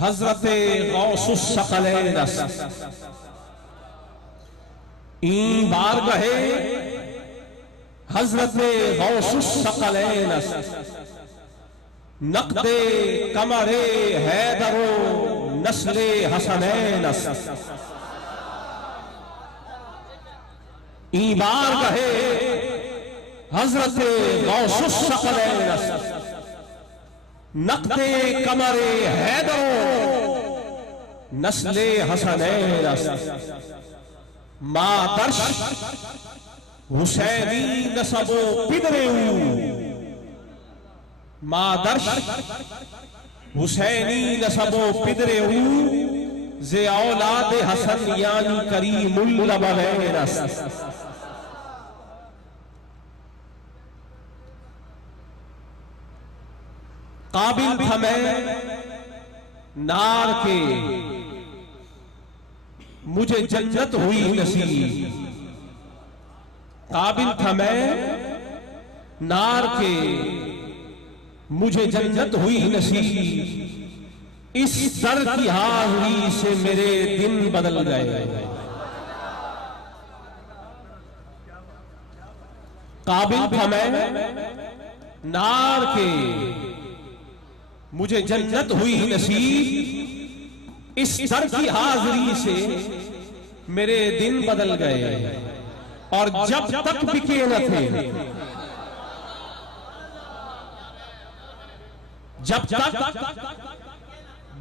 हजरत गौसुस सकलैन ई बारगाहे हजरत गौसुस सकलैन नक़दे कमरे हैदरो नस्ले हसनैन ई बारगाहे हजरत गौसुस सकलैन नक़दे कमरे हैदरो नस्ले हसनैन मादर्श हुसैनी नसबो पिदरेऊ मादर्श हुसैनी नसबो पिदरेऊ जे औलाद हसन यानी करीमुल लबनैन काबिल था मैं नार के मुझे जन्नत हुई नसीब काबिल था मैं नार के मुझे जन्नत हुई नसीब इस दर की हाज़िरी से मेरे दिन बदल गए काबिल था मैं नार के मुझे जन्नत हुई नसीब इस दर की हाज़िरी से मेरे दिन बदल गए और जब तक बिके न थे जब तक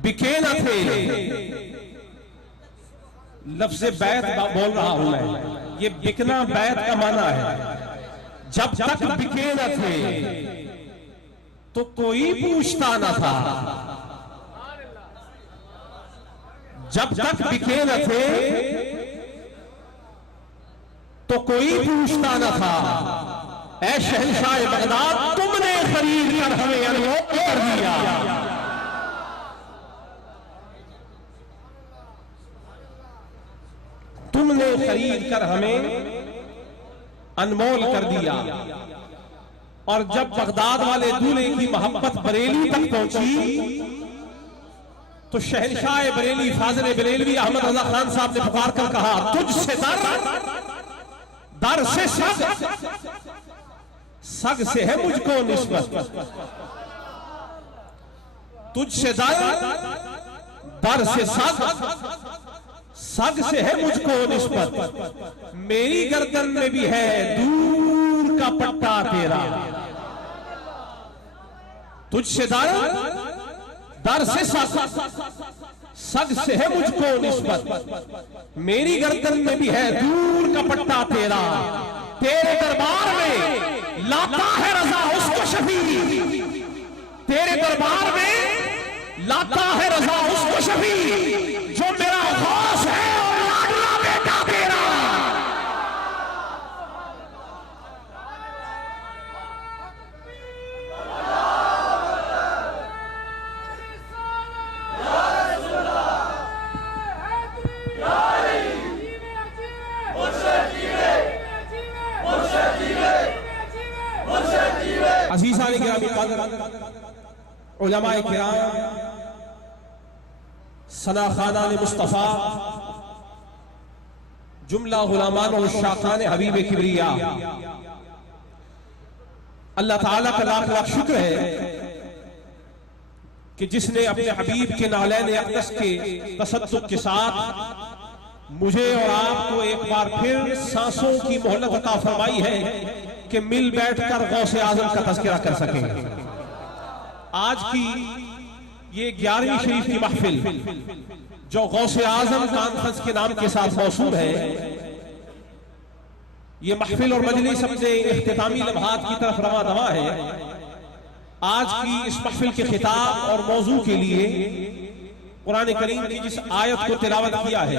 बिके न थे लफ्ज़ बैत बोल रहा हूं मैं ये बिकना बैत का माना है जब तक बिके न थे तो कोई पूछता न था जब तक बिके न थे तो कोई पूछता न था ऐ शहंशाह बगदाद तुमने खरीद कर हमें अनमोल कर दिया तुमने खरीद कर हमें अनमोल कर दिया और जब बगदाद वाले दूल्हे की मोहब्बत बरेली तक पहुंची तो शहंशाह बरेली फाजिल बरेलवी अहमद रजा खान साहब ने पुकार कर कहा तुझसे दर से सग से है मुझको निस्बत तुझसे दर से सग से है मुझको निस्बत मेरी गर्दन में भी है दूर का पट्टा तेरा तुझसे दर से सग से है मुझको निस्बत मेरी गर्दन में भी है दूर का पट्टा तेरा तेरे दरबार में लाता है रजा उसको शफी तेरे दरबार में लाता है रजा उसको शफी जो मेरा गौस है और लाडला बेटा तेरा अज़ीज़ान गिरामी उलमाए किराम सना खानान मुस्तफ़ा जुमला गुलामान और शाखान हबीब किबरिया अल्लाह ताला का लाख लाख शुक्र है कि जिसने अपने हबीब के नालैन अक़दस के तसद्दुक़ के साथ मुझे और आपको एक बार फिर सांसों की मोहलत अता फरमाई है कि मिल बैठकर गौसे आज़म का तज़किरा कर सकें। आज की ये 11वीं शरीफ की महफिल जो गौसे आज़म कॉन्फ्रेंस के नाम के साथ मौसूल है ये महफिल और मजलिस अपने इख्तितामी लम्हात की तरफ रवा दवा है। आज की इस महफिल के खिताब और मौजू के लिए कुरान करीम की जिस आयत को तिलावत किया है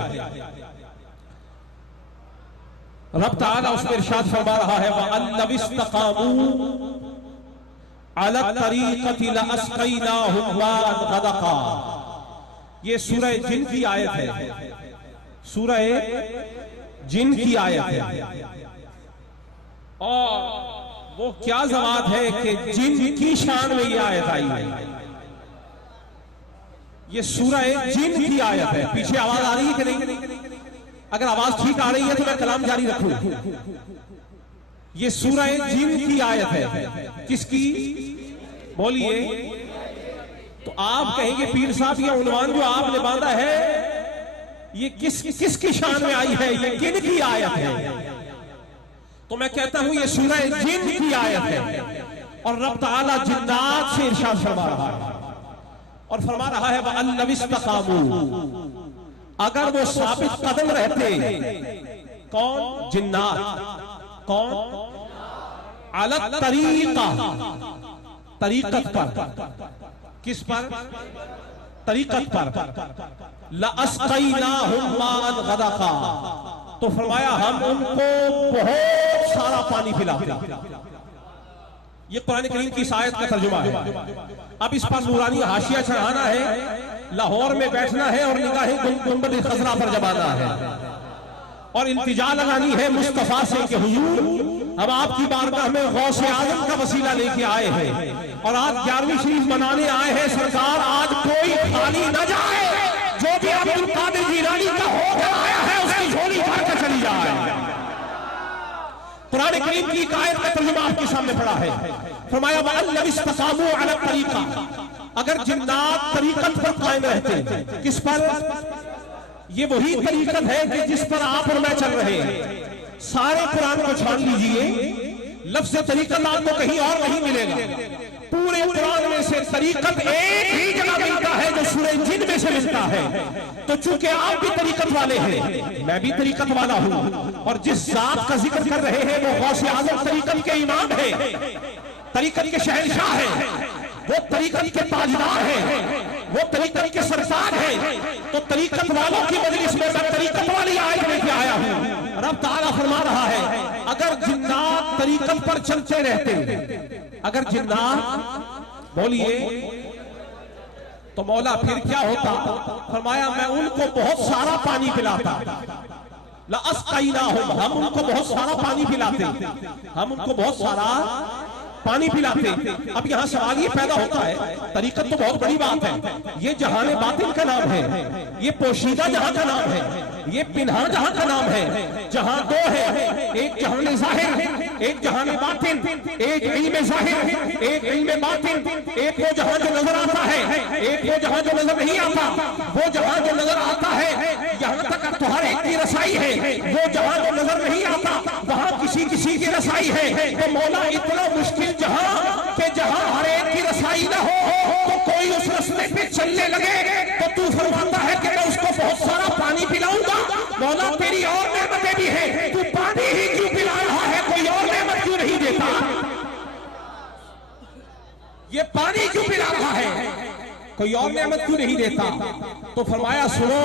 रब ताला उसमें इरशाद फरमा रहा है वअल्लव इस्तक़ामू अला तरीक़ति लअस्क़ैनाहुम माअन ग़दक़ा ये सूरह जिन की आयत है सूरह जिन की आयत है और वो क्या जवाब है कि जिन की शान में ये आयत आई है ये सूरह जिन की आयत है। पीछे आवाज आ रही है कि नहीं? अगर आवाज ठीक आ रही है तो मैं कलाम जारी रखूं। ये सूरह जिन की आयत है। किसकी? बोलिए। तो आप कहेंगे पीर साहब ये उन्वान जो आपने बांधा है ये किसकी शान में आई है, ये किन की आयत है? तो मैं कहता हूं ये सूरह जिन की आयत है और रब ताला जिन्नात से इरशाद फरमा रहा है और फरमा रहा है वअल्लम इस्तकामू, अगर वो साबित कदम रहते। कौन? जिन्नात। कौन? अला तरीका, तरीकत पर। किस पर? तरीकत पर। लअस्क़ैनाहुम माअन गदक़ा, तो फरमाया हम उनको बहुत सारा पानी पिलाते। ये कुरान करीम की इस आयत का तर्जुमा है। अब इस पर नूरानी हाशिया चढ़ाना है, लाहौर में बैठना है और निगाहें गुंबद खजरा पर जमाना है और इल्तिजा लगानी है मुस्तफा से कि हुजूर हम आपकी बारगाह में गौसे आजम का वसीला लेके आए हैं और आज 11वीं शरीफ मनाने आए हैं। सरकार आज कोई खाली न जाए, जो भी अब्दुल कादिर जीलानी का होकर आया है उसकी झोली भर कर चली जाए। कुरान करीम की आयत का तर्जुमा आपके सामने पड़ा है। फरमाया वअल्लम इस्तकामू अला तरीका, अगर जिन्नात तरीकत पर कायम रहते। किस पर? ये वही तरीकत है कि जिस पर आप और मैं चल रहे हैं। सारे कुरान को छान लीजिए, लफ्ज़ तरीकत आपको कहीं और नहीं मिलेगा। पूरे कुरान में से तरीकत एक ही जगह मिलता है जो सूरह जिन में से मिलता है। तो चूंकि आप भी तरीकत वाले हैं, मैं भी तरीकत वाला हूं और जिस जात का जिक्र कर रहे हैं वो गौसे आज़म तरीकत के इमाम है, तरीकत के शहंशाह है, वो तरीकत के ताजदार है, वो तरीकत के सरदार है। तो तरीकत वालों की मजलिस में मैं तरीकत वाली आयत लेके आया हूं। रब ताला फरमा रहा है अगर जिन्नात तरीकत पर चलते रहते, अगर जिन्नात, बोलिए, तो मौला फिर क्या होता? फरमाया मैं उनको बहुत सारा पानी पिलाता। लअस्क़ैनाहुम, हम उनको बहुत सारा पानी पिलाते, हम उनको बहुत सारा पानी पिलाते। अब यहाँ सवाल ये पैदा होता है, तरीकत तो बहुत बड़ी बात है, ये जहाने बातिन का नाम है, ये पोशीदा जहां का नाम है, ये पिन्हा जहां का नाम है। जहां दो है, एक जहाने जाहिर, एक जहाने बातिन, एक इल्मे जाहिर, एक इल्मे बातिन, एक वो जहां जो नजर आता है, एक वो जहां जो नजर नहीं आता। वो जहां जो नजर आता है यहाँ तक तो हर एक की रसाई है, वो जहां जो नजर नहीं आता वहां किसी किसी की रसाई है। तो मौला इतना मुश्किल जहां के जहां हर एक की रसाई ना हो तो कोई उस रास्ते पे चलने लगे तो तू फरमाता है कि मैं उसको बहुत सारा पानी पिलाऊंगा। मौला तेरी और नेमतें भी है, तू पानी ही क्यों पिला रहा है, कोई और नेमत क्यों नहीं देता? ये पानी क्यों पिला रहा है, कोई और नेमत क्यों नहीं देता? तो फरमाया सुनो,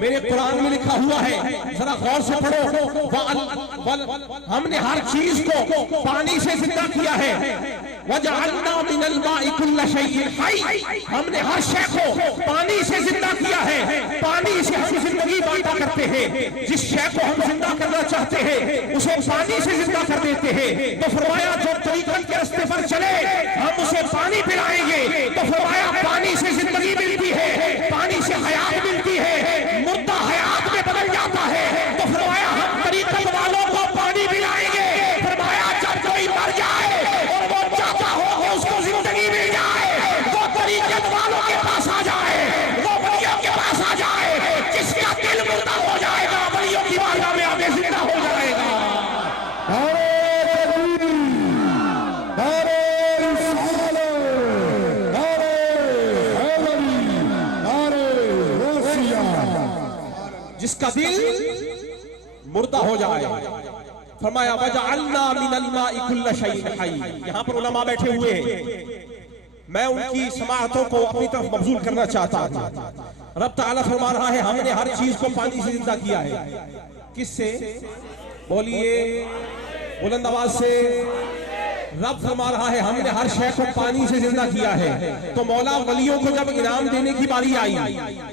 मेरे कुरान में लिखा हुआ है, जरा गौर से पढ़ो। हमने हर चीज को पानी से जिंदा किया है। वजअलना मिनल माइ कुल्ल शैइन हय, हमने हर शय को पानी से जिंदा किया है। पानी से हम जिंदगी पैदा करते हैं, जिस शय को हम जिंदा करना चाहते हैं उसे पानी से जिंदा कर देते हैं। तो फरमाया जो तरीकत के रास्ते पर चले हम उसे पानी पिलाएंगे। तो फरमाया पानी से जिंदगी मिलती है, पानी से हयात मिलती है, मुर्दा हयात में बदल जाता है। तो फरमाया हम तरीकत वालों को पानी पिलाएंगे। फरमाया जब कोई मर जाए और वो चाहता हो कि उसको जिंदगी मिल जाए, वो तरीकत वालों के पास आ जाए, वो वलियों के पास आ जाए। जिसका दिल मुर्दा हो जाएगा वलियों की बारगाह में आगे जिंदा हो जाएगा। जिसका दिल मुर्दा हो जाए, फरमाया वजअलना मिनल माइ कुल्ल शैइन हय। यहाँ पर उलमा बैठे हुए हैं, मैं उनकी समाअतों को अपनी तरफ मबजूल करना चाहता हूँ। रब ताला फरमा रहा है हमने हर चीज को पानी से जिंदा किया है। किससे? बोलिए बुलंद आवाज से। रब फरमा रहा है हमने हर शय को पानी से जिंदा किया है। तो मौला वलियों को जब इनाम देने की बारी आई,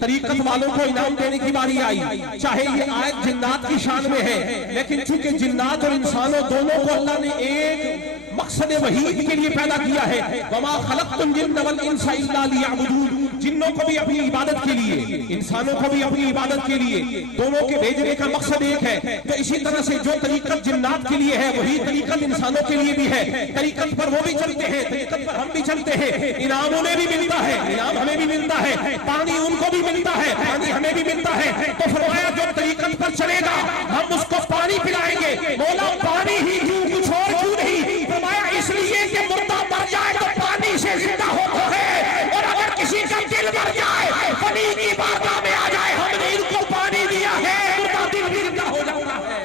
तरीकत वालों को इनाम देने की बारी आई, चाहे ये आयत जिन्नात की शान में है, लेकिन चूंकि जिन्नात और इंसानों दोनों को अल्लाह ने एक मकसद वहीद के लिए पैदा किया है। वमा खलक़तुल जिन्न वल इंसा इल्ला लियअबुदून, जिन्नों को भी अपनी इबादत के लिए, इंसानों को भी अपनी इबादत के लिए, दोनों के भेजने का मकसद एक है। तो इसी तरह से जो तरीकत जिन्नात के लिए है वही तरीकत इंसानों के लिए भी है। तरीकत पर वो भी चलते हैं, तरीकत पर हम भी चलते हैं। इनाम उन्हें भी मिलता है, इनाम हमें भी मिलता है, पानी उनको भी मिलता है, पानी हमें भी मिलता है। तो फरमाया जो तरीकत पर चलेगा हम उसको पानी पिलाएंगे। मौला पानी ही क्यों, कुछ और क्यों नहीं? फरमाया इसलिए कि मुर्दा मर जाए तो पानी से जिंदा होता है, और अगर किसी का दिल मर जाए पानी की बारगाह में आ जाए, हमने इनको पानी दिया है, मुर्दा दिल भी जिंदा हो जाता है।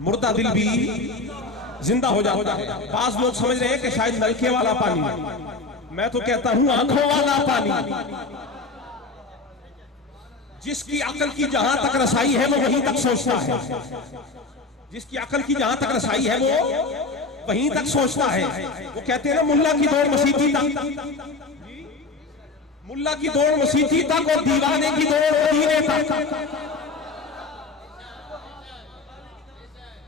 मुर्दा दिल भी जिंदा हो जाता है। बास लोग समझ रहे हैं कि शायद नलके वाला पानी, मैं तो कहता हूं आंखों वाला पानी। जिसकी अकल की जहां तक रसाई है वो वहीं तक सोचता है, जिसकी अकल की जहां तक रसाई है वो वहीं तक सोचता है। वो कहते हैं ना मुल्ला की दौड़ मसीती तक, मुल्ला की दौड़ मसीती तक और दीवाने की दौड़ मदीने तक,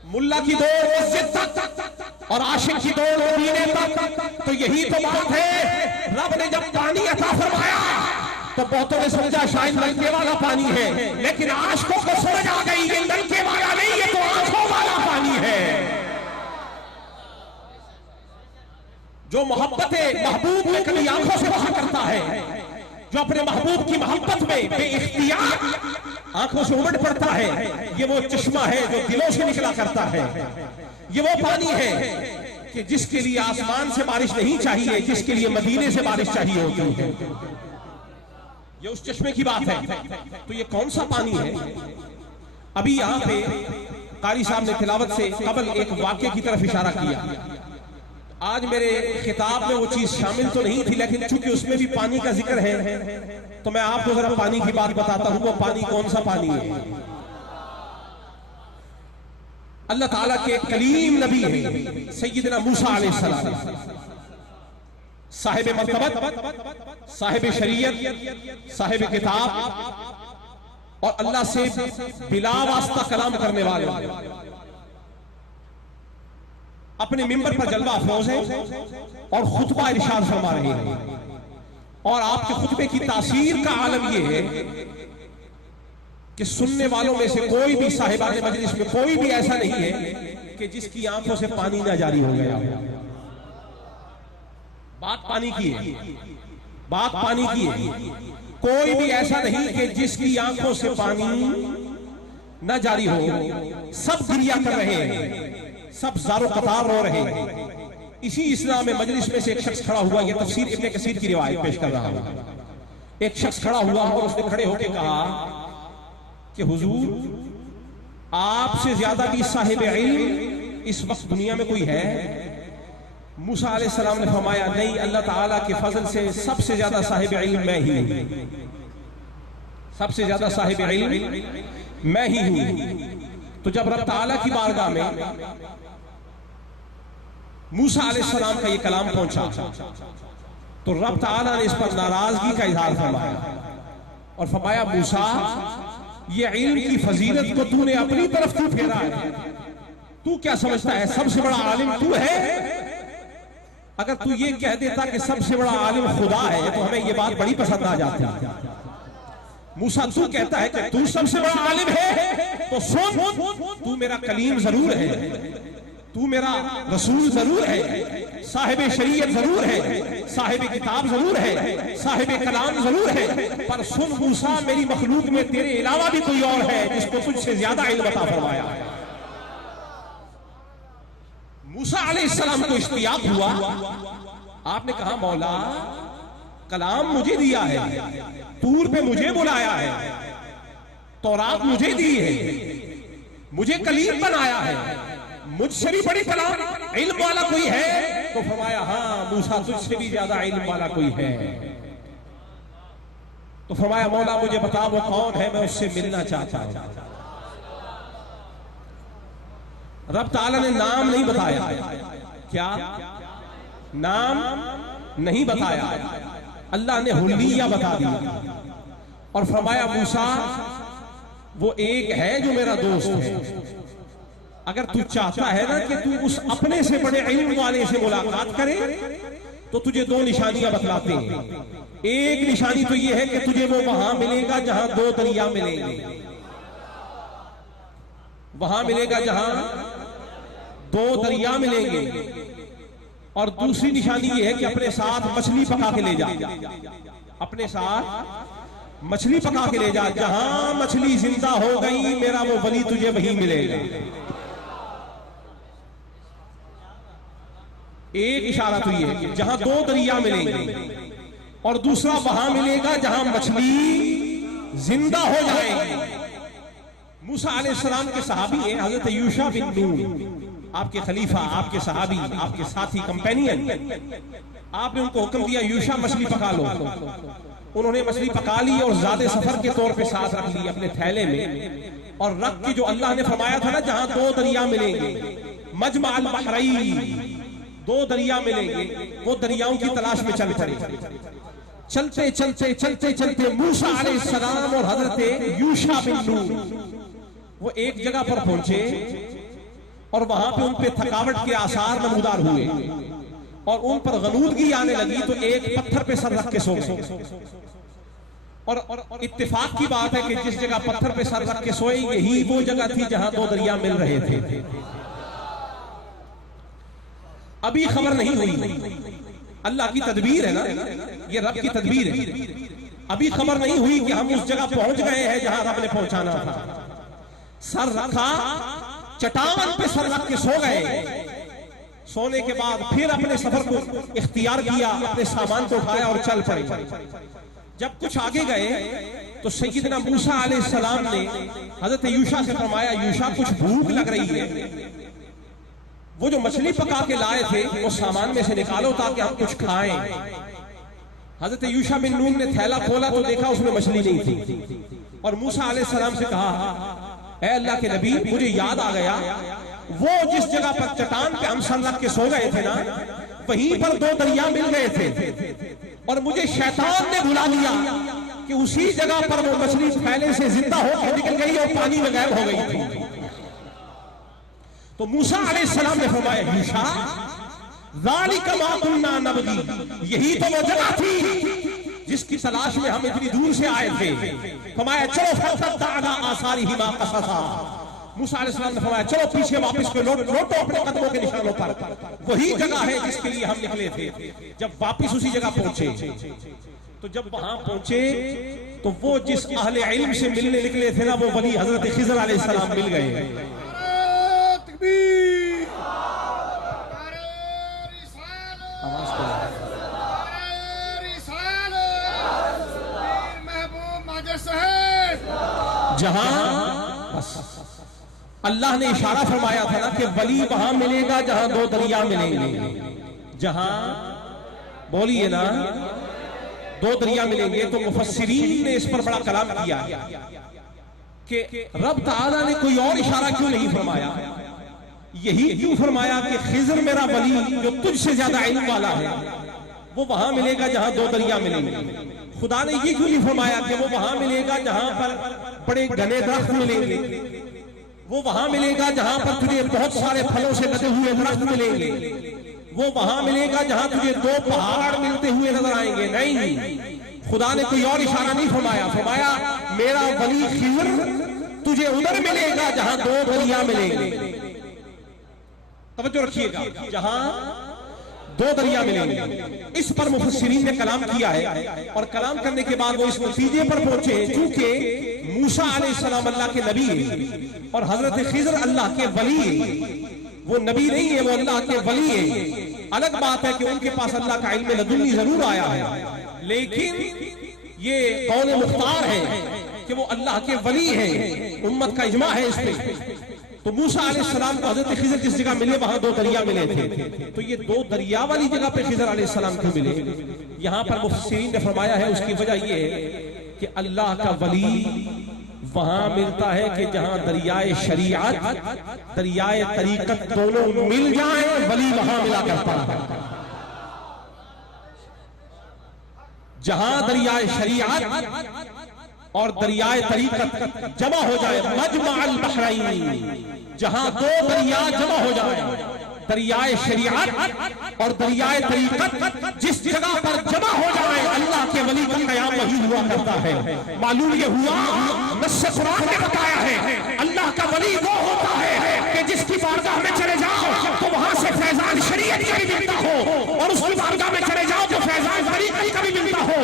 मुल्ला की दौड़ मस्जिद तक और आशिक की दौड़ मदीने तक। तो यही तो बात है। रब ने जब पानी अता फरमाया तो बहुतों ने समझा शायद नलके वाला पानी है, लेकिन आशिकों को समझ आ गई ये नलके वाला नहीं, ये तो आंखों वाला पानी है। जो मोहब्बत महबूब में कभी आंखों से बाहर करता है, जो अपने महबूब की मोहब्बत में बेइख्तियार आंखों से उमड़ पड़ता है, ये वो चश्मा है जो दिलों से निकला करता है। ये वो पानी है कि जिसके लिए आसमान से बारिश नहीं चाहिए, जिसके लिए मदीने से बारिश चाहिए होती है। ये उस चश्मे की बात है। तो ये कौन सा पानी है? अभी यहां पे कारी साहब ने तिलावत से कबल एक वाक्य की तरफ इशारा किया। आज मेरे खिताब में वो चीज शामिल तो नहीं थी, लेकिन चूंकि उसमें भी पानी का जिक्र है तो मैं आपको जरा पानी की बात बताता हूं। वो पानी कौन सा पानी है? अल्लाह ताला के कलीम नबी है सैयदना मूसा अलैहिस्सलाम, साहिब मर्तबत, साहिब शरीयत, साहिब किताब और अल्लाह से बिला वास्ता कलाम करने वाले, अपने मिंबर पर जलवा अफरोज है और खुतबा इरशाद फरमा रहे हैं। और आपके खुतबे की तासीर का आलम यह है कि सुनने वालों में से कोई भी साहिबान मजलिस में कोई भी ऐसा नहीं है कि जिसकी आंखों से पानी ना जारी हो गया। बात पानी की है, बात पानी की है। कोई भी ऐसा नहीं कि जिसकी आंखों से पानी न जारी हो। सब गिरिया कर रहे हैं, सब ज़ारो कतार रो रहे हैं। इसी इस्लाम में मजलिस में से एक शख्स खड़ा हुआ, यह तफसीर इब्ने कसीर की रिवायत पेश कर रहा हूं। एक शख्स खड़ा हुआ और उसने खड़े होकर कहा कि हुजूर आपसे ज्यादा भी साहिब इल्म इस वक्त दुनिया में कोई है? मूसा अलैहिस्सलाम ने फरमाया नहीं, अल्लाह ताला के फजल से सबसे ज्यादा साहिब इल्म मैं ही हूं, सबसे ज्यादा साहिब इल्म मैं ही हूं। तो जब रब ताला की बारगाह में मूसा अलैहिस्सलाम का ये कलाम पहुंचा तो रब ताला ने इस पर नाराजगी का इजहार फरमाया और फरमाया मूसा ये इल्म की फजीलत को तूने अपनी तरफ क्यों फेरा है? तू क्या समझता है सबसे बड़ा आलिम तू है? अगर तू ये कह देता कि सबसे बड़ा आलिम खुदा है तो हमें ये बात बड़ी पसंद आ जाती। मूसा तू कहता है कि तू सबसे बड़ा आलिम है तो सुन, तू मेरा कलीम जरूर है, तू मेरा रसूल जरूर है, साहिब शरीयत जरूर है, साहिब किताब जरूर है, साहिब कलाम जरूर है, पर सुन मूसा मेरी मखलूक में तेरे अलावा भी कोई और है जिसको तुझसे ज्यादा इल्म अता फरमाया है। मूसा अलैहिस्सलाम को इश्तियाक हुआ, आपने कहा मौला कलाम मुझे दिया है, तूर पे मुझे बुलाया है, तौरात मुझे दी है, मुझे कलीम बनाया है, मुझसे भी बड़ी कलाम इल्म वाला कोई है? तो फरमाया हाँ मूसा तुझसे भी ज्यादा इल्म वाला कोई है। तो फरमाया मौला मुझे बता वो कौन है, मैं उससे मिलना चाहता हूं। रब ताला ने नाम नहीं बताया, क्या नाम नहीं बताया, अल्लाह ने हुल्लिया बता दिया और फरमाया मूसा वो एक है जो मेरा दोस्त है, अगर तू चाहता है ना कि तू उस अपने से बड़े इल्म वाले से मुलाकात करे तो तुझे दो निशानियां बतलाते हैं। एक निशानी तो यह है कि तुझे वो वहां मिलेगा जहां दो दरिया मिलेंगे, वहां मिलेगा जहां दो दरिया मिलेंगे। और दूसरी निशानी यह है कि अपने साथ मछली पका के ले जा, अपने साथ मछली पका के ले जा। जहां मछली जिंदा हो गई मेरा वो वली तुझे वहीं मिलेगा। एक इशारा तो ये है कि जहां दो दरिया मिलेंगे, और दूसरा वहां मिलेगा जहां मछली जिंदा हो जाएगी। मूसा अलैहिस्सलाम के सहाबी हैं हजरत यूशा बिन नून, आपके खलीफा, आपके सहाबी, आपके साथी, कंपेनियन। आपने उनको हुक्म दिया यूशा मछली पका लो। उन्होंने मछली पका ली और ज़ादे सफर के तौर पे साथ रख ली अपने थैले में, और रख के जो अल्लाह ने फरमाया था ना जहां दो दरिया मिलेंगे, मजमा अल बहरैन, दो दरिया मिलेंगे, वो दरियाओं की तलाश में चल पड़े। चलते चलते चलते चलते मूसा अलैहिस्सलाम और हजरत यूशा बिन नून वो एक जगह पर पहुंचे, और वहां पे उन पे थकावट के आसार नमूदार हुए, और उन पर गलूदगी आने लगी। तो एक पत्थर पे सर रख के सो गए। और इत्तेफाक की बात है कि जिस जगह पत्थर पे सर रख के सोए यही वो जगह थी जहां दो दरिया मिल रहे थे। अभी खबर नहीं हुई, अल्लाह की तदबीर है ना, ये रब की तदबीर है। अभी खबर नहीं हुई कि हम उस जगह पहुंच गए हैं जहां रब ने पहुंचाना था। सर रखा, चट्टान पे सर रख के सो गए। सोने के बाद फिर अपने सफर को इख्तियार किया, अपने सामान को उठाया और चल पड़े। जब कुछ आगे गए तो सैयदना मूसा अलैहिस्सलाम ने हजरत यूशा से फरमाया, यूशा कुछ भूख लग रही है, वो जो मछली पका के लाए थे वो सामान में से निकालो ताकि हम कुछ खाएं। हजरत यूशा बिन नून ने थैला खोला तो देखा उसमें मछली नहीं थी, और मूसा अलैहिस्सलाम से कहा, ऐ अल्लाह के नबी, मुझे याद आ गया वो जिस जगह पर चट्टान पे हम सर रख के सो गए थे ना, वहीं पर दो दरिया मिल गए थे, और मुझे शैतान ने भुला लिया कि उसी जगह पर वो मछली थैले से जिंदा होकर निकल गई और पानी में गायब हो गई थी। तो मूसा अलैहिस्सलाम ने फरमाया, यूशा ज़ालिका मा कुन्ना नबगी, यही तो वो जगह थी जिसकी तलाश में हम इतनी दूर से आए थे। फरमाया चलो फतद्दाअना आसारिहिमा क़ससा। मूसा अलैहिस्सलाम ने फरमाया चलो पीछे वापस को लौटो अपने कदमों के निशानों पर, वही जगह है जिसके लिए हम निकले थे। जब वापस उसी जगह पहुंचे तो जब वहां पहुंचे तो वो जिस अहले इल्म से मिलने निकले थे ना, वो वली हजरत खिज़र अलैहिस्सलाम मिल गए। जहां अल्लाह ने इशारा फरमाया था ना कि वली वहां मिलेगा जहां दो दरिया मिलेंगे, जहां बोलिए ना दो दरिया मिलेंगे। तो मुफस्सिरीन ने इस पर बड़ा कलाम किया कि रब ताला ने कोई और इशारा क्यों नहीं फरमाया, यही क्यों फरमाया कि खिज़र मेरा वली जो तुझसे ज्यादा इल्म वाला है वो वहां मिलेगा जहां दो दरिया मिलेंगे। खुदा ने ये क्यों नहीं फरमाया कि वो वहां मिलेगा जहां पर बड़े घने दरख्त मिलेंगे, वो वहां मिलेगा जहां पर तुझे बहुत सारे फलों से लदे हुए दरख्त मिलेंगे, वो वहां मिलेगा जहां तुझे दो पहाड़ मिलते हुए नजर आएंगे। नहीं, खुदा ने कोई और इशारा नहीं फरमाया। फरमाया मेरा वली खिज़र तुझे उधर मिलेगा जहां दो दरिया मिलेंगे। तवज्जो रखिएगा, जहां दो दरिया मिलेंगे। इस पर मुफस्सिरीन ने कलाम किया है, और कलाम करने के बाद वो इस नतीजे पर पहुंचे चूंकि मूसा अलैहिस्सलाम अल्लाह के नबी है और हजरत खिज़र अल्लाह के वली है। वो नबी नहीं है, वो अल्लाह के वली है। अलग बात है कि उनके पास अल्लाह का इल्म लदुन्नी जरूर आया है, लेकिन ये कौन मुख्तार है कि वो अल्लाह के वली है। उम्मत का इजमा है इस पे। तो मूसा अलैहिस्सलाम को हजरत खिज़र जिस जगह मिले वहां दो दरिया मिले थे। तो ये दो दरिया वाली जगह पे खिज़र अलैहिस्सलाम क्यों मिले, यहां पर मुफस्सिरीन ने फरमाया है उसकी वजह ये है कि अल्लाह का वली वहां मिलता है कि जहां दरियाए शरीयत, दरियाए तरीकत दोनों मिल जाएं, वली वहां मिला करता है। जहां दरियाए शरीयत और दरियाए तरीकत जमा हो जाए, मजमअल बहरैन, जहां दो दरिया जमा हो जाए, दरियाए शरीयत और दरियाए तरीकत जिस जगह पर जमा हो जाए, अल्लाह के वली का कयाम वही हुआ करता है। मालूम ये हुआ, नस्स कुरान ने बताया है, अल्लाह का वली वो होता है कि जिसकी बारगाह में चले जाओ तो वहां से फैजान शरीयत का भी मिलता हो, और उसकी बारगाह में चले जाओ तो फैजान तरीकत का भी मिलता हो।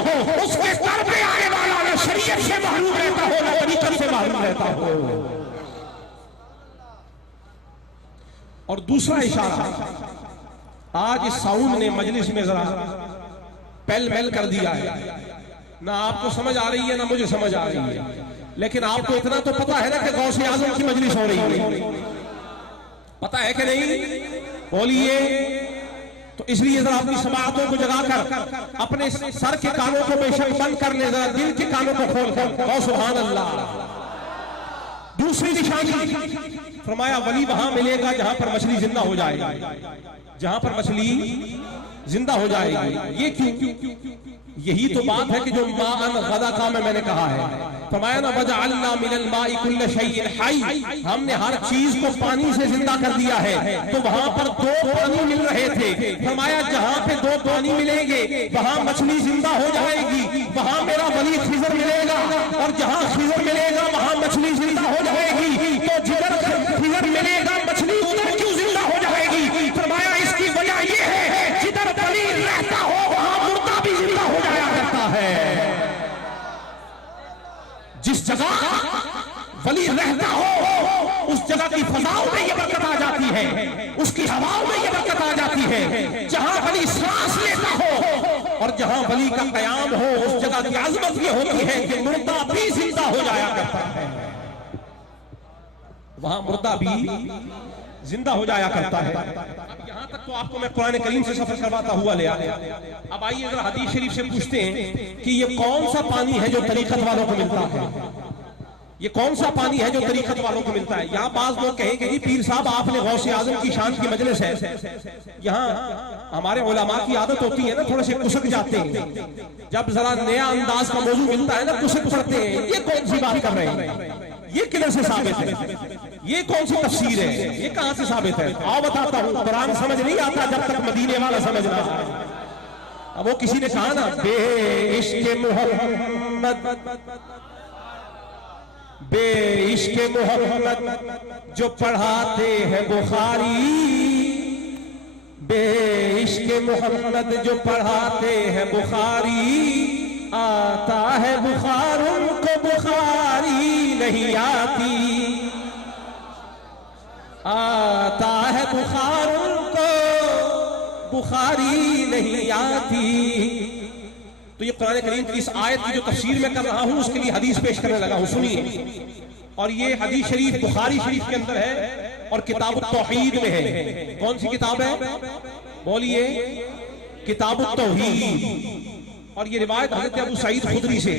उसके दर पे आने वाला न शरीयत से महरूम रहता हो, न तरीकत से महरूम रहता हो। और दूसरा इशारा, आज इस साउंड ने मजलिस में जरा पहल महल कर दिया है, ना आपको समझ आ रही है ना मुझे समझ आ रही है, लेकिन आपको इतना तो पता है ना कि गौसे आजम की मजलिस हो रही है, पता है कि नहीं? बोलिए। तो इसलिए जरा अपनी समाअतों को जगाकर अपने सर के कानों को बेशक बंद कर ले, जरा दिल के कानों को खोल कर, सुभान अल्लाह। दूसरी निशानी फरमाया, वली वहां मिलेगा जहां पर मछली जिंदा हो जाएगी, जहां पर मछली जिंदा हो जाएगी। ये क्यों? यही तो बात है कि जो माअन गदा का में मैंने कहा है, फरमाया ना वजअलना मिनल माइ कुल्ल शैइन हई, हमने हर चीज को पानी से जिंदा कर दिया है। तो वहां पर दो पानी मिल रहे थे, फरमाया जहां पे दो पानी मिलेंगे वहां मछली जिंदा हो जाएगी, वहां मेरा वली खिजर मिलेगा, और जहां खिजर मिलेगा वहां मछली जिंदा हो जाएगी। तो जिधर खिजर मिलेगा मछली उधर क्यों जिंदा हो जाएगी? फरमाया इसकी वजह यह है, जिधर वली रहता हो वहां मुर्दा भी जिंदा हो जाया करता है। जिस जगह वली रहता हो उस जगह की फजाओं में ये बरकत आ जाती है, उसकी हवाओं में ये बरकत आ जाती है। जहां वली सांस लेता हो और जहां वली का कयाम हो, उस जगह की आजमत ये होती है कि मुर्दा भी जिंदा हो जाया करता है, वहां मुर्दा भी जिंदा हो जाया करता है। अब यहां तक तो आपको मैं कुरान करीम से सफर करवाता हुआ ले आया। अब आइए जरा हदीस शरीफ से पूछते हैं कि ये कौन सा पानी है जो तरीकत वालों को मिलता है? ये कौन सा पानी है जो तरीकत वालों को मिलता है? यहाँ बाज लोग कहेंगे जी पीर साहब आपने गौसे आजम की शान की मजलिस है, यहाँ हमारे उलमा की आदत होती है ना थोड़े से कुसक जाते हैं, जब जरा नया अंदाज का मौजू मिलता है ना कुसक पड़ते हैं। ये कौन सी बात कर रहे हैं? ये किधर से साबित है? ये कौन सी तफसीर है? ये कहां से साबित है? आओ बताता हूं। कुरान समझ नहीं आता जब तक मदीने वाला समझ ना आए। अब वो किसी ने कहा ना, बे-इश्क़ मोहम्मद, बे-इश्क़ मोहम्मद जो पढ़ाते हैं बुखारी, बे-इश्क़ मोहम्मद जो पढ़ाते हैं बुखारी, आता है बुखार उनको बुखारी नहीं आती, आता है बुखार उनको बुखारी नहीं आती। तो ये कुरान करीम की इस आयत की जो तफसीर मैं कर रहा हूं उसके लिए हदीस पेश करने लगा हूं, सुनिए। और ये हदीस शरीफ बुखारी शरीफ के अंदर है और किताब तौहीद में है। कौन सी किताब है? बोलिए, किताब तौहीद। और ये रिवायत हजरत अबू सईद खुदरी से,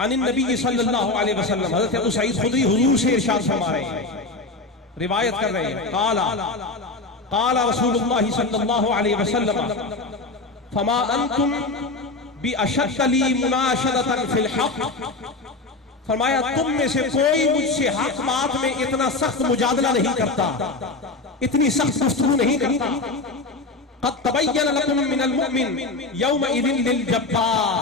अनिन नबी सल्लल्लाहु अलैहि वसल्लम, हजरत अबू सईद खुदरी हुजूर से इरशाद फरमा रहे हैं, रिवायत कर रहे हैं, काला काला रसूलुल्लाह सल्लल्लाहु अलैहि वसल्लम फमा अंतुम बि अशद्द ली मुनाशदतन फिल हक़, फरमाया तुम में से कोई मुझसे हक बात में इतना सख्त मुजादला नहीं करता, इतनी सख्त गुफ्तगू नहीं करता। क़द तबय्यन लकुम मिनल मुमिन यौमइज़िन लिल जब्बार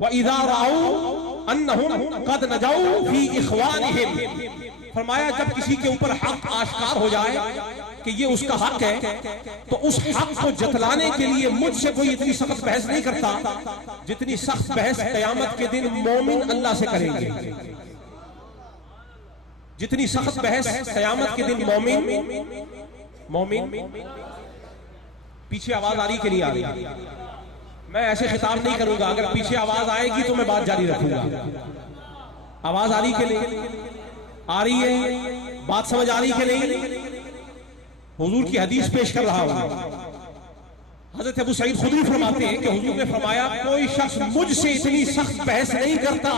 व इज़ा रअऊ अन्नहुम क़द नजऊ फी इख़वानिहिम, फरमाया जब किसी के ऊपर हक आश्कार हो जाए कि ये उसका हक है, तो उस हक को जतलाने के लिए मुझसे कोई इतनी सख्त बहस नहीं करता जितनी सख्त बहस क़यामत के दिन मोमिन अल्लाह से करेंगे। जितनी सख्त बहस क़यामत के दिन मोमिन पीछे आवाज आ रही कि नहीं आ रही? मैं ऐसे खिताब नहीं करूंगा, अगर पीछे आवाज आएगी तो मैं बात जारी रखूंगा। आवाज आ रही कि नहीं आ रही है? बात समझ आ रही कि नहीं? हुजूर की हदीस पेश कर रहा हूं। हजरत अबू सईद खुदरी फरमाते हैं कि हुजूर ने फरमाया कोई शख्स मुझसे इतनी सख्त बहस नहीं करता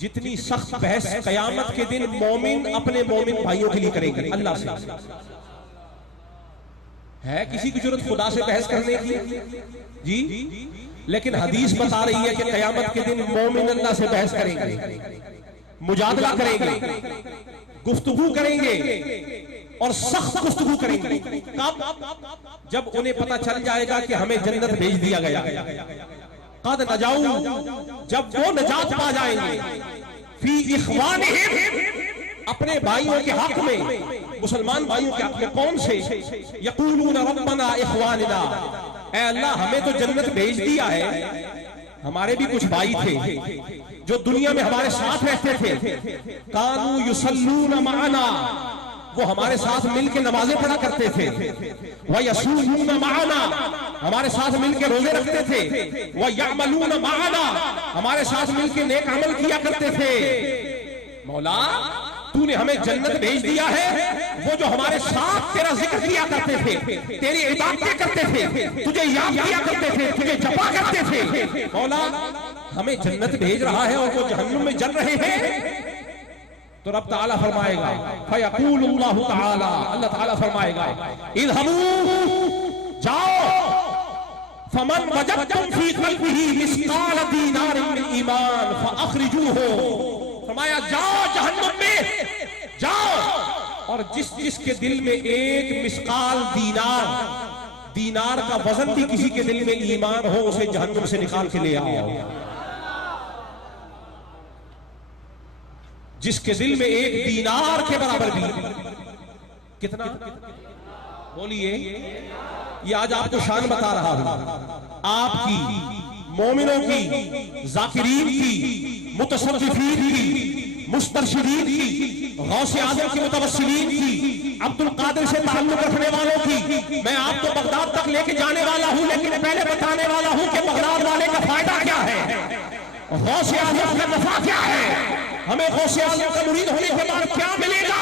जितनी सख्त बहस कयामत के दिन मोमिन अपने मोमिन भाइयों के लिए करेंगे अल्लाह से। है किसी की जरूरत खुदा से बहस करने की? जी लेकिन हदीस बता रही है कि क़यामत के दिन मोमिन अल्लाह से बहस करेंगे, मुजादला करेंगे, गुफ्तगू करेंगे और सख्त गुफ्तगू करेंगे। कब? जब उन्हें पता चल जाएगा कि हमें जन्नत भेज दिया गया। कद नजाऊ, जब वो नजात पा जाएंगे, फी इख्वानिहिम, अपने भाइयों के हक में, मुसलमान भाइयों के हक में। कौन से? यक़ूलूना रब्बना इख्वानिना, ऐ अल्लाह हमें तो जन्नत भेज दिया है, हमारे भी कुछ भाई थे जो दुनिया में हमारे साथ रहते थे। कानू युसल्लूना माना, वो हमारे साथ मिलकर नमाजें पढ़ा करते थे। व यसूमूना माना, हमारे साथ मिलकर रोजे रखते थे। व यअमलूना माना, हमारे साथ मिलकर नेक अमल किया करते थे। मौला तूने हमें जन्नत भेज दिया है, वो जो हमारे साथ तेरा जिक्र किया करते थे, तेरी इबादतें करते थे, तुझे याद किया करते थे, तुझे जपा करते थे। मौला हमें जन्नत भेज रहा है और वो जहन्नुम में जल रहे हैं। तो रब ताला फरमाएगा, फयक़ूलुल्लाहु ताला, अल्लाह ताला फरमाएगा, इज़हबू, जाओ, फमन वजदतुम फी क़ल्बिही मिस्क़ाल दीनारिन मिन ईमान फ़अख़रिजूहु, फरमाया जाओ जहन्नुम में जाओ, और जिस जिसके दिल में एक मिस्काल दीनार का वजन भी किसी के दिल में ईमान हो, उसे जहन्नुम से निकाल के ले आओ। जिसके दिल में एक दीनार के बराबर भी, कितना? बोलिए, ये आज आपको शान बता रहा हूं, आपकी, मोमिनों की, जाकिरीन की, मुतसव्विफीन की, मुस्तरशिदीन की, गौसे आज़म की, मुतवस्सिलीन की, अब्दुल कादिर से ताल्लुक रखने वालों की। मैं आपको बगदाद तक लेके जाने वाला हूं, लेकिन पहले बताने वाला हूं कि बगदाद वाले का फायदा क्या है, गौसे आज़म का नफा क्या है, हमें गौसे आज़म का मुरीद होने के बाद क्या मिलेगा।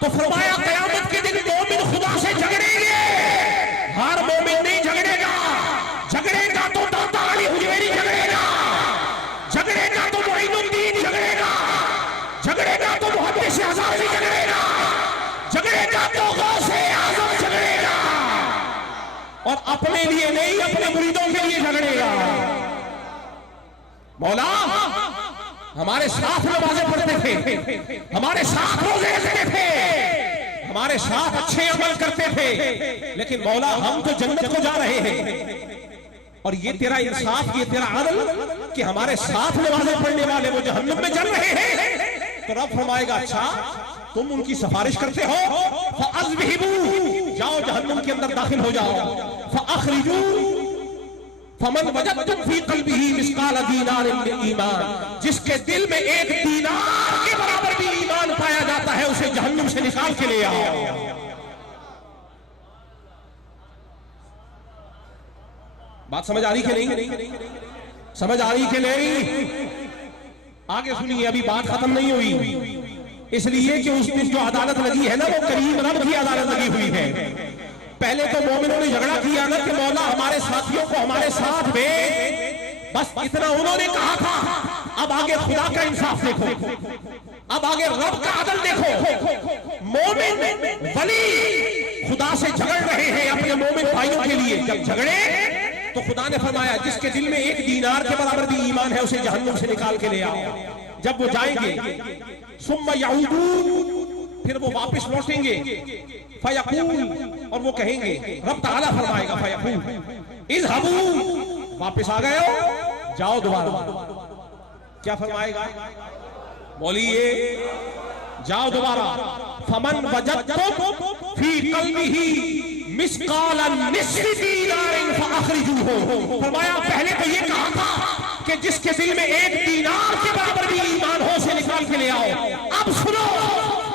तो फरमाया क़यामत के दिन मोमिन खुदा से झगड़ेंगे। हर मोमिन नहीं झगड़ेगा, झगड़ेगा तो दाता अली हुजैरी झगड़ेगा, झगड़ेगा तो मोइनुद्दीन झगड़ेगा, झगड़ेगा तो मुहद्दिस हज़ारी झगड़ेगा, झगड़ेगा तो गौसे आज़म झगड़ेगा, और अपने लिए नहीं, अपने मुरीदों के लिए झगड़ेगा। मौला हमारे साथ नमाज़ें पढ़ते थे, हमारे साथ रोजे रखते थे, हमारे साथ अच्छे अमल करते थे, लेकिन मौला हम तो जन्नत को जा रहे हैं, और ये तेरा इंसाफ, ये तेरा अदल कि हमारे साथ नमाज़ें पढ़ने वाले वो जहन्नुम में जल रहे हैं। तो रब फरमाएगा, अच्छा तुम उनकी सिफारिश करते हो, फ़अज़हिबू, जाओ जहन्नुम के अंदर दाखिल हो जाओ, फ़अख़रिजू फमन वजदतुम फी क़ल्बिही मिस्क़ाल दीनारिन मिन ईमान, जिसके दिल में एक दीनार के बराबर भी ईमान पाया जाता है, उसे जहन्नुम से निकाल के ले आओ। बात समझ आ रही कि नहीं? समझ आ रही कि नहीं? आगे सुनिए, अभी बात खत्म नहीं हुई, इसलिए कि उस दिन जो अदालत लगी है ना, वो करीम रब की अदालत लगी हुई है। पहले तो मोमिनों ने झगड़ा किया ना कि मौला हमारे साथियों को हमारे साथ भेज, बस इतना उन्होंने कहा था। अब आगे खुदा का इंसाफ देखो, अब आगे रब का अदल देखो। मोमिन वली खुदा से झगड़ रहे हैं अपने मोमिन भाइयों के लिए। जब झगड़े तो खुदा ने फरमाया, जिसके दिल में एक दीनार के बराबर भी ईमान है, उसे जहन्नुम से निकाल के ले आओ। जब वो जाएंगे, सुम्मा याऊदून, फिर वो वापस लौटेंगे, फयक़ूल, और वो कहेंगे, रब ताला फरमाएगा, फयक़ूल इज़हबू, वापस आ गए हो, जाओ दोबारा। क्या फरमाएगा? बोलिए, जाओ दोबारा। फमन वजदतुम फी क़ल्बिही मिस्क़ाल निस्फ़ि दीनारिन फ़अख़रिजूहु, फरमाया पहले तो ये कहा था कि जिसके दिल में एक दीनार के बराबर भी ईमान हो, उसे निकाल के ले आओ। अब सुनो,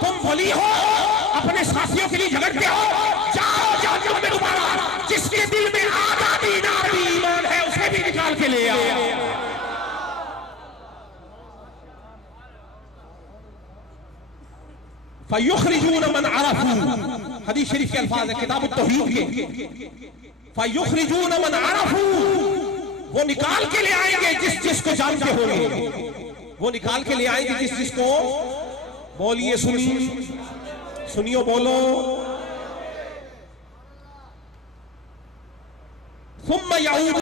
तुम वली हो, अपने साथियों के लिए झगड़ते हो, जाओ जहन्नुम में दोबारा। जिसके दिल में आधा दीनार भी ईमान है, उसे भी निकाल के ले आओ। फयुख़रिजून मन अरफ़ू, हदीस शरीफ के अल्फाज है किताब तौहीद के। फयुख़रिजून मन अरफ़ू, वो निकाल के ले आएंगे जिस जिसको जानते होंगे, वो निकाल के ले आएंगे जिस जिसको। बोलिए, सुनियो, बोलो। सुम्मा याऊद